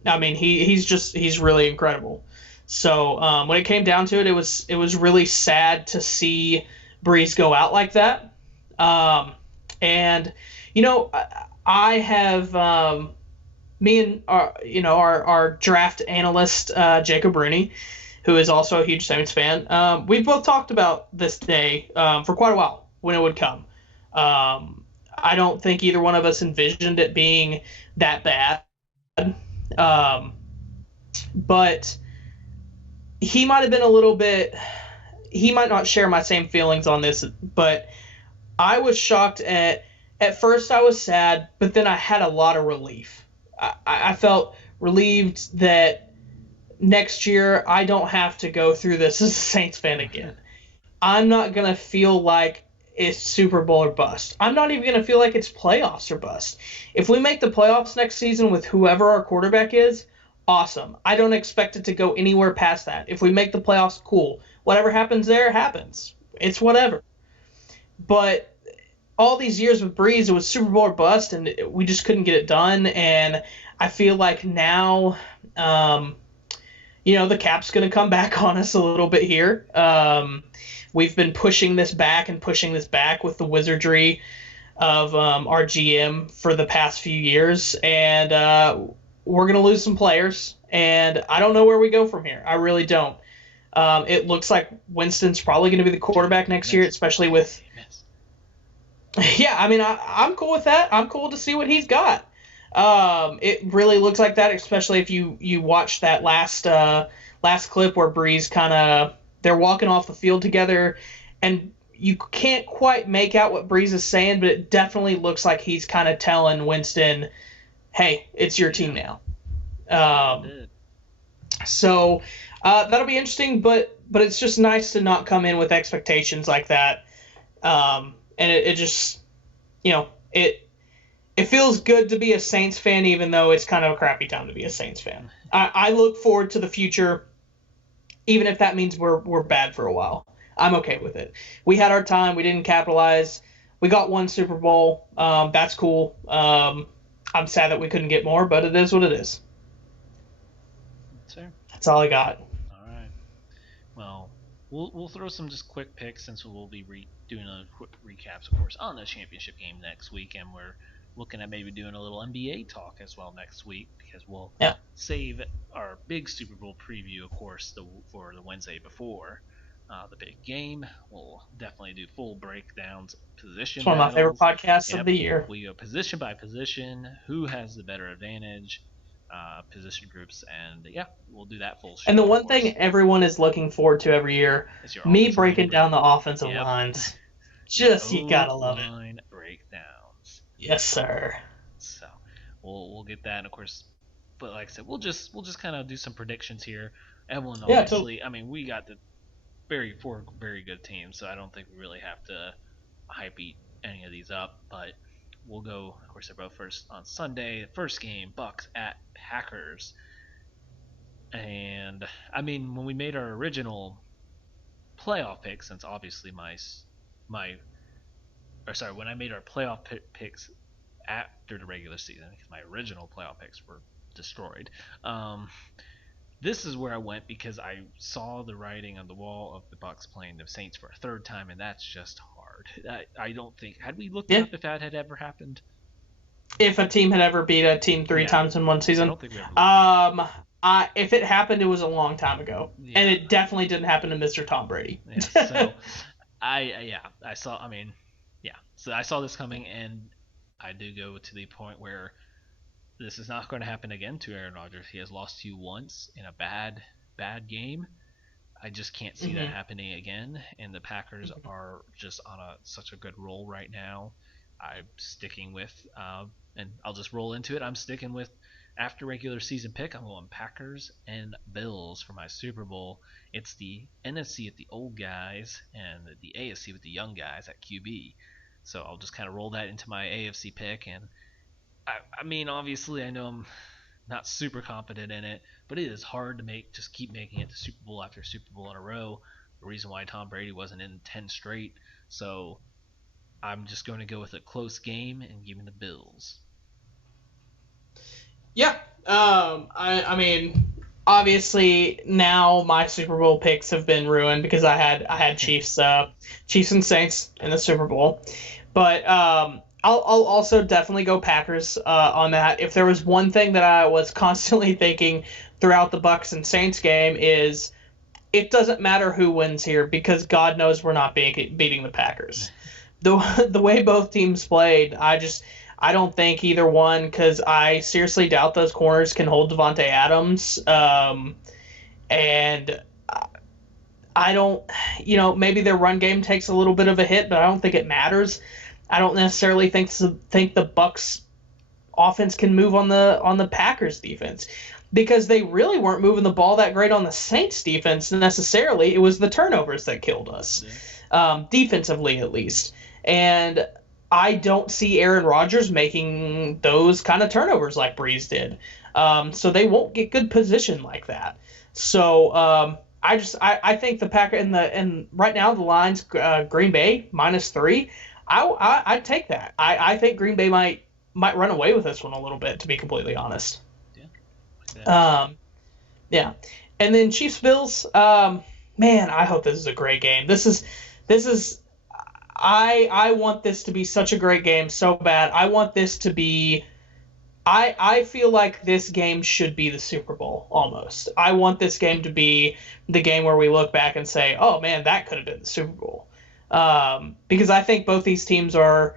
He's really incredible. So when it came down to it, it was really sad to see Breeze go out like that. I have me and our draft analyst Jacob Rooney, who is also a huge Saints fan. We've both talked about this day for quite a while, when it would come. I don't think either one of us envisioned it being that bad. But he might have been a little bit, he might not share my same feelings on this, but I was shocked at first I was sad, but then I had a lot of relief. I felt relieved that next year I don't have to go through this as a Saints fan again. I'm not going to feel like it's Super Bowl or bust. I'm not even going to feel like it's playoffs or bust. If we make the playoffs next season with whoever our quarterback is, awesome. I don't expect it to go anywhere past that. If we make the playoffs, cool. Whatever happens there, happens. It's whatever. But all these years with Breeze, it was Super Bowl or bust, and we just couldn't get it done. And I feel like now, the cap's going to come back on us a little bit here. We've been pushing this back with the wizardry of our GM for the past few years, and we're going to lose some players, and I don't know where we go from here. I really don't. It looks like Winston's probably going to be the quarterback next year, especially with... Yeah, I mean, I'm cool with that. I'm cool to see what he's got. It really looks like that, especially if you watch that last clip where Breeze they're walking off the field together, and you can't quite make out what Breeze is saying, but it definitely looks like he's kind of telling Winston, "Hey, it's your team now." So that'll be interesting, but it's just nice to not come in with expectations like that. And it just, it feels good to be a Saints fan, even though it's kind of a crappy time to be a Saints fan. I look forward to the future, even if that means we're bad for a while. I'm okay with it. We had our time. We didn't capitalize. We got one Super Bowl. That's cool. I'm sad that we couldn't get more, but it is what it is. Sure. That's all I got. All right. Well, we'll throw some just quick picks since we'll be doing a quick recaps, of course, on the championship game next week, and we're looking at maybe doing a little NBA talk as well next week, because we'll save our big Super Bowl preview, of course, for the Wednesday before the big game. We'll definitely do full breakdowns, position. It's one of my favorite podcasts of the year. We go position by position, who has the better advantage, position groups, and we'll do that full show. And the one thing everyone is looking forward to every year, me breaking down the offensive lines. Just, you gotta love it. Line breakdowns. Yes, sir. So we'll get that, and of course, but like I said, we'll just kind of do some predictions here. Everyone, obviously, I mean, we got the four very good teams, so I don't think we really have to hype eat any of these up. But we'll go, of course, they're both first on Sunday. First game, Bucks at Packers. And I mean, when we made our original playoff pick, since obviously when I made our playoff picks after the regular season, because my original playoff picks were destroyed. This is where I went because I saw the writing on the wall of the Bucks playing the Saints for a third time, and that's just hard. I don't think, had we looked up if that had ever happened? If a team had ever beat a team three times in one season? I don't think we ever if it happened, it was a long time ago, and it definitely didn't happen to Mr. Tom Brady. So So I saw this coming, and I do go to the point where this is not going to happen again to Aaron Rodgers. He has lost to you once in a bad game. I just can't see that happening again, and the Packers are just on such a good roll right now. I'm sticking with, and I'll just roll into it. I'm sticking with, after regular season pick, I'm going Packers and Bills for my Super Bowl. It's the NFC with the old guys and the AFC with the young guys at QB. So I'll just kind of roll that into my AFC pick, and I mean, obviously, I know I'm not super confident in it, but it is hard to keep making it to Super Bowl after Super Bowl in a row. The reason why Tom Brady wasn't in 10 straight. So I'm just going to go with a close game and give me the Bills. Yeah. I mean, obviously now my Super Bowl picks have been ruined because I had Chiefs and Saints in the Super Bowl, but I'll also definitely go Packers on that. If there was one thing that I was constantly thinking throughout the Bucks and Saints game is, it doesn't matter who wins here because God knows we're not beating the Packers. The way both teams played, I don't think either one, because I seriously doubt those corners can hold Devontae Adams. And I don't, maybe their run game takes a little bit of a hit, but I don't think it matters. I don't necessarily think the Bucks offense can move on the Packers defense, because they really weren't moving the ball that great on the Saints defense necessarily. It was the turnovers that killed us, defensively at least. And I don't see Aaron Rodgers making those kind of turnovers like Breeze did. So they won't get good position like that. So I think the Packers, and right now the line's Green Bay -3. I'd take that. I think Green Bay might run away with this one a little bit, to be completely honest. Yeah. Yeah. And then Chiefs Bills. Man, I hope this is a great game. This is. I want this to be such a great game so bad. I want this to be. I feel like this game should be the Super Bowl almost. I want this game to be the game where we look back and say, "Oh man, that could have been the Super Bowl," because I think both these teams are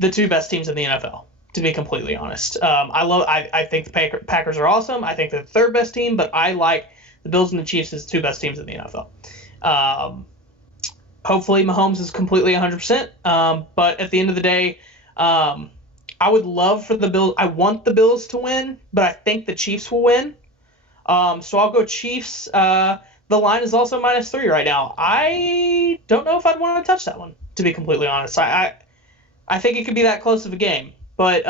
the two best teams in the NFL. To be completely honest, I think the Packers are awesome. I think they're the third best team, but I like the Bills and the Chiefs as the two best teams in the NFL. Hopefully, Mahomes is completely 100%. But at the end of the day, I would love for the Bills. I want the Bills to win, but I think the Chiefs will win. So I'll go Chiefs. The line is also -3 right now. I don't know if I'd want to touch that one, to be completely honest. I think it could be that close of a game. But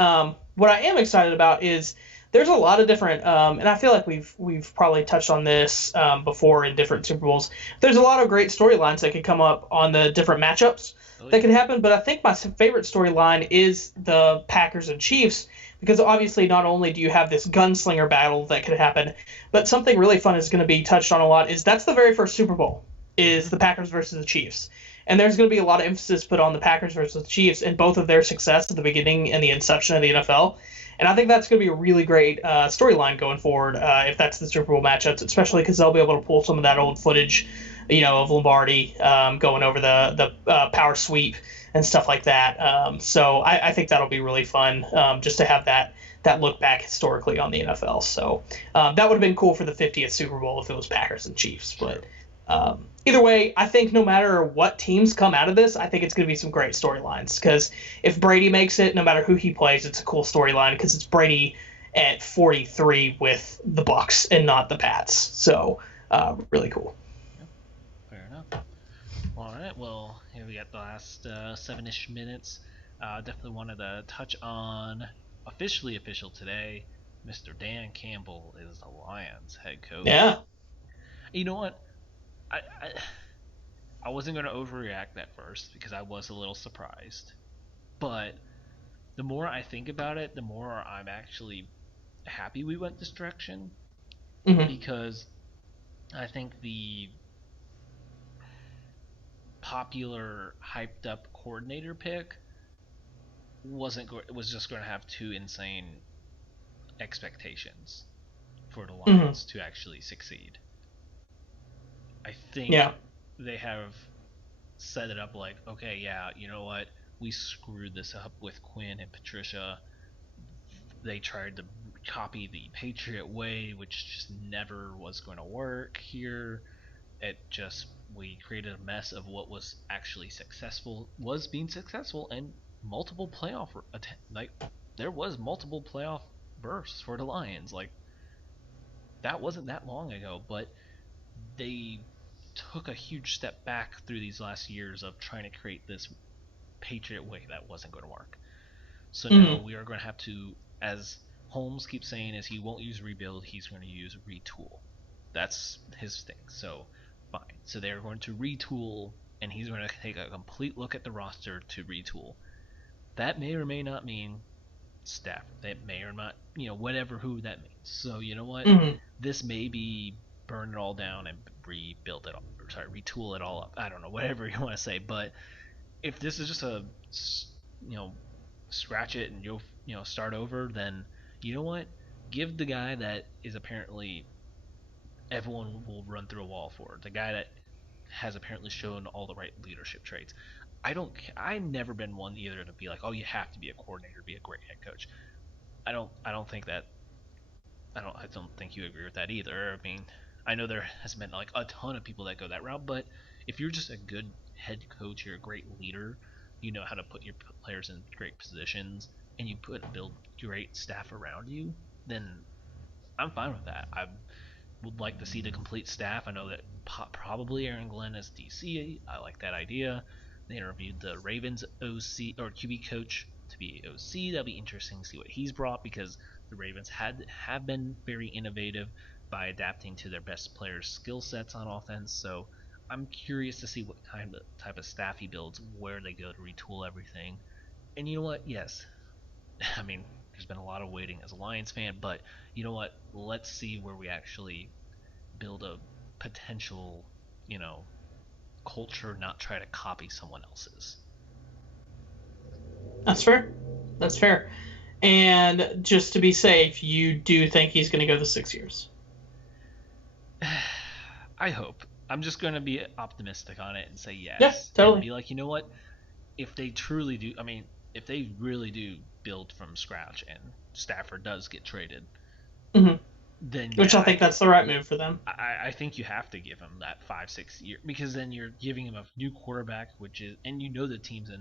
what I am excited about is there's a lot of different, and I feel like we've probably touched on this before in different Super Bowls. There's a lot of great storylines that could come up on the different matchups that could happen. But I think my favorite storyline is the Packers and Chiefs, because obviously not only do you have this gunslinger battle that could happen, but something really fun is going to be touched on a lot is that's the very first Super Bowl is the Packers versus the Chiefs. And there's going to be a lot of emphasis put on the Packers versus the Chiefs and both of their success at the beginning and the inception of the NFL. And I think that's going to be a really great storyline going forward if that's the Super Bowl matchups, especially because they'll be able to pull some of that old footage, of Lombardi going over the power sweep and stuff like that. So I think that'll be really fun just to have that look back historically on the NFL. So that would have been cool for the 50th Super Bowl if it was Packers and Chiefs. But either way, I think no matter what teams come out of this, I think it's going to be some great storylines. Because if Brady makes it, no matter who he plays, it's a cool storyline because it's Brady at 43 with the Bucs and not the Pats. So really cool. Fair enough. All right. Well, here we got the last 7-ish minutes. Definitely wanted to touch on official today. Mr. Dan Campbell is the Lions head coach. Yeah. You know what? I wasn't going to overreact at first because I was a little surprised. But the more I think about it, the more I'm actually happy we went this direction. Mm-hmm. Because I think the popular, hyped up coordinator pick was just going to have too insane expectations for the Lions to actually succeed. I think they have set it up like, okay, yeah, you know what? We screwed this up with Quinn and Patricia. They tried to copy the Patriot way, which just never was going to work here. We created a mess of what was actually being successful, and multiple playoff, there was multiple playoff bursts for the Lions. Like, that wasn't that long ago, but they took a huge step back through these last years of trying to create this Patriot way that wasn't going to work. So now we are going to have to, as Holmes keeps saying, is he won't use rebuild, he's going to use retool. That's his thing. So fine. So they're going to retool, and he's going to take a complete look at the roster to retool. That may or may not mean Stafford. That may or not, who that means. So you know what? This may be burn it all down and retool it all up. I don't know, whatever you want to say. But if this is just a, scratch it and you'll, start over, then you know what? Give the guy that is apparently everyone will run through a wall for, the guy that has apparently shown all the right leadership traits. I've never been one either to be like, oh, you have to be a coordinator to be a great head coach. I don't think you agree with that either. I mean, I know there has been like a ton of people that go that route, but if you're just a good head coach, you're a great leader, you know how to put your players in great positions, and you build great staff around you, then I'm fine with that. I would like to see the complete staff. I know that probably Aaron Glenn is DC. I like that idea. They interviewed the Ravens OC or QB coach to be OC. That'll be interesting to see what he's brought, because the Ravens have been very innovative by adapting to their best players' skill sets on offense. So I'm curious to see what type of staff he builds, where they go to retool everything. And you know what? Yes, I mean, there's been a lot of waiting as a Lions fan, but you know what? Let's see where we actually build a potential, culture, not try to copy someone else's. That's fair. That's fair. And just to be safe, you do think he's going to go the 6 years? I hope. I'm just going to be optimistic on it and say yes. Yeah, totally. And be like, you know what? If they truly do, if they really do build from scratch and Stafford does get traded, Mm-hmm. then Which I think that's the right move for them. I think you have to give him that 5-6 year, because then you're giving him a new quarterback, and the team's in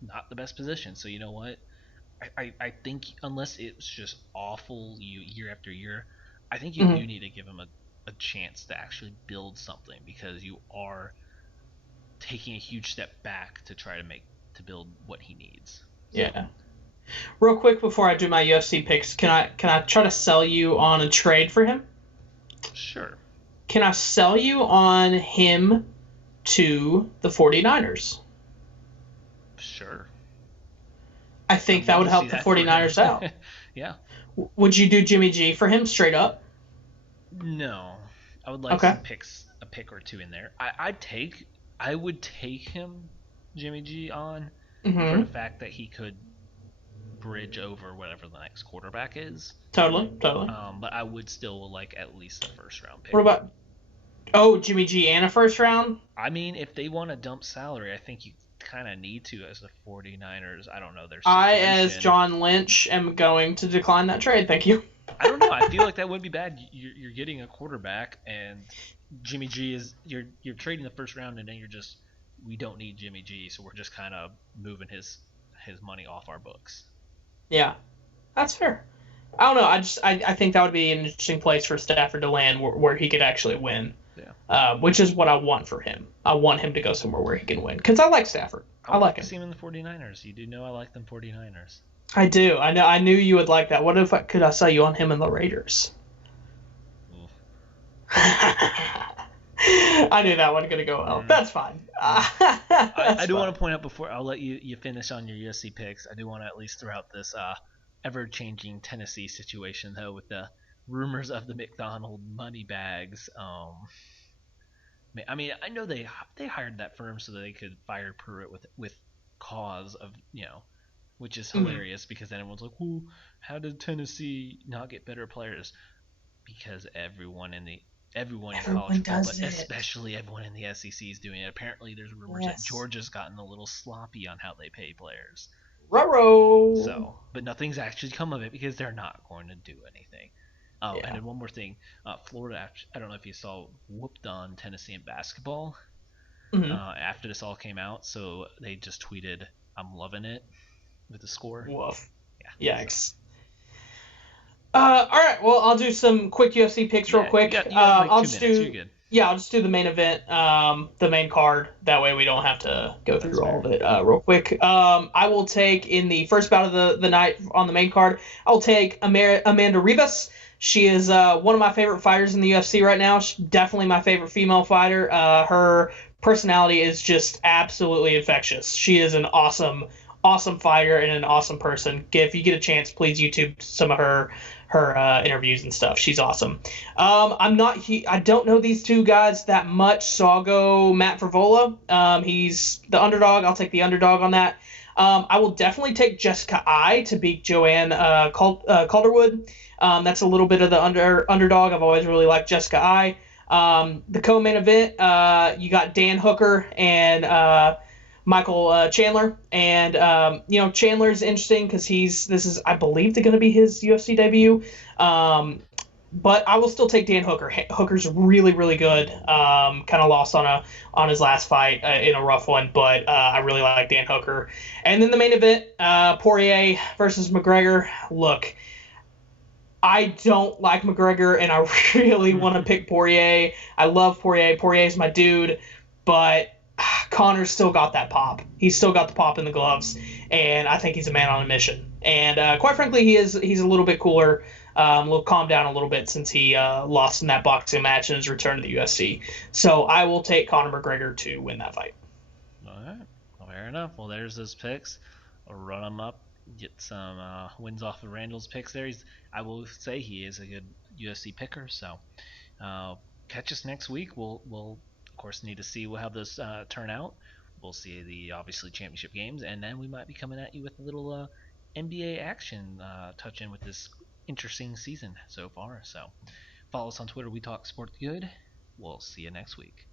not the best position. So you know what? I think unless it's just awful year after year, I think you do need to give him a chance to actually build something, because you are taking a huge step back to try to build what he needs. Yeah. Real quick before I do my UFC picks, can I try to sell you on a trade for him? Sure. Can I sell you on him to the 49ers? Sure. I think that would help the 49ers out. Yeah. Would you do Jimmy G for him straight up? No. I would like a pick or two in there. I would take him, Jimmy G, on for the fact that he could bridge over whatever the next quarterback is. Totally. But I would still like at least a first round pick. What about Jimmy G and a first round? If they want to dump salary, I think you kind of need to as the 49ers. I don't know their situation. I, as John Lynch, am going to decline that trade. Thank you. I don't know. I feel like that would be bad. You're getting a quarterback, and Jimmy G is you're trading the first round, and then we don't need Jimmy G, so we're just kind of moving his money off our books. Yeah, that's fair. I don't know. I think that would be an interesting place for Stafford to land where he could actually win. Yeah. Which is what I want for him. I want him to go somewhere where he can win, because I like Stafford. I like him. See him in the 49ers. You do know I like them 49ers. I do. I know. I knew you would like that. What if could I sell you on him and the Raiders? I knew that wasn't going to go well. That's fine. I do want to point out, before I'll let you finish on your USC picks, I do want to at least throw out this ever-changing Tennessee situation, though, with the rumors of the McDonald money bags. I know they hired that firm so that they could fire Pruitt with cause of, which is hilarious, because then everyone's like, "Well, how did Tennessee not get better players?" Because everyone in college football, but especially everyone in the SEC is doing it. Apparently, there's rumors that Georgia's gotten a little sloppy on how they pay players. Ruh-roh. So, but nothing's actually come of it because they're not going to do anything. And then one more thing, Florida. I don't know if you saw, whooped on Tennessee in basketball after this all came out. So they just tweeted, "I'm loving it," with the score. Woof. Yeah. Yikes. All right. Well, I'll do some quick UFC picks real quick. You got I'll 2 just minutes. do. You're good. Yeah, I'll just do the main event, the main card. That way we don't have to go through all of it real quick. I will take, in the first bout of the night on the main card, I'll take Amanda Ribas. She is one of my favorite fighters in the UFC right now. She's definitely my favorite female fighter. Her personality is just absolutely infectious. She is an awesome fighter and an awesome person. If you get a chance, please YouTube some of her interviews and stuff. She's awesome. I don't know these two guys that much, so I'll go Matt Frevola. He's the underdog. I'll take the underdog on that. I will definitely take Jessica Ai to beat Joanne Calderwood. That's a little bit of the underdog. I've always really liked Jessica Ai. The co-main event, you got Dan Hooker and Michael Chandler, and Chandler's interesting because this is, I believe, going to be his UFC debut. But I will still take Dan Hooker. Hooker's really, really good. Kind of lost on his last fight in a rough one, but I really like Dan Hooker. And then the main event, Poirier versus McGregor. Look, I don't like McGregor, and I really want to pick Poirier. I love Poirier. Poirier's my dude, but Connor's still got that pop. He's still got the pop in the gloves, and I think he's a man on a mission. And quite frankly, he's a little bit cooler, a little calmed down a little bit since he lost in that boxing match in his return to the UFC. So I will take Conor McGregor to win that fight. All right. Well, fair enough. Well, there's those picks. I'll run them up, get some wins off of Randall's picks there. I will say he is a good UFC picker, so catch us next week. We'll of course need to see how those turn out. We'll see the obviously championship games, and then we might be coming at you with a little NBA action touch in with this interesting season so far. So follow us on Twitter. We Talk Sports Good. We'll see you next week.